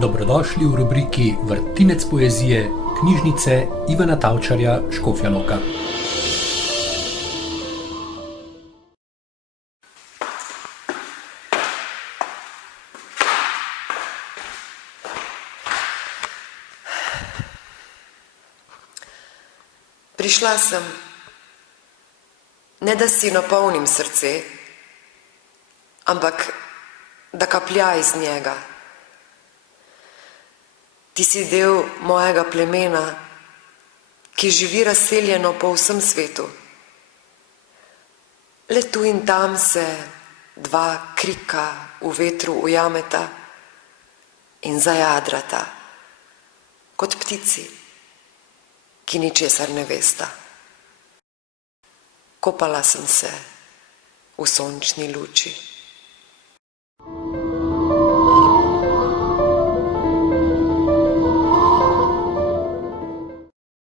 Dobrodošli v rubriki Vrtinec poezije knjižnice Ivana Tavčarja Škofja Loka. Prišla sem, ne da si napolnim srce, ampak da kaplja iz njega. Ti si del mojega plemena, ki živi razseljeno po vsem svetu. Le tu in tam se dva krika v vetru ujameta in zajadrata, kot ptici, ki ničesar ne vesta. Kopala sem se v sončni luči.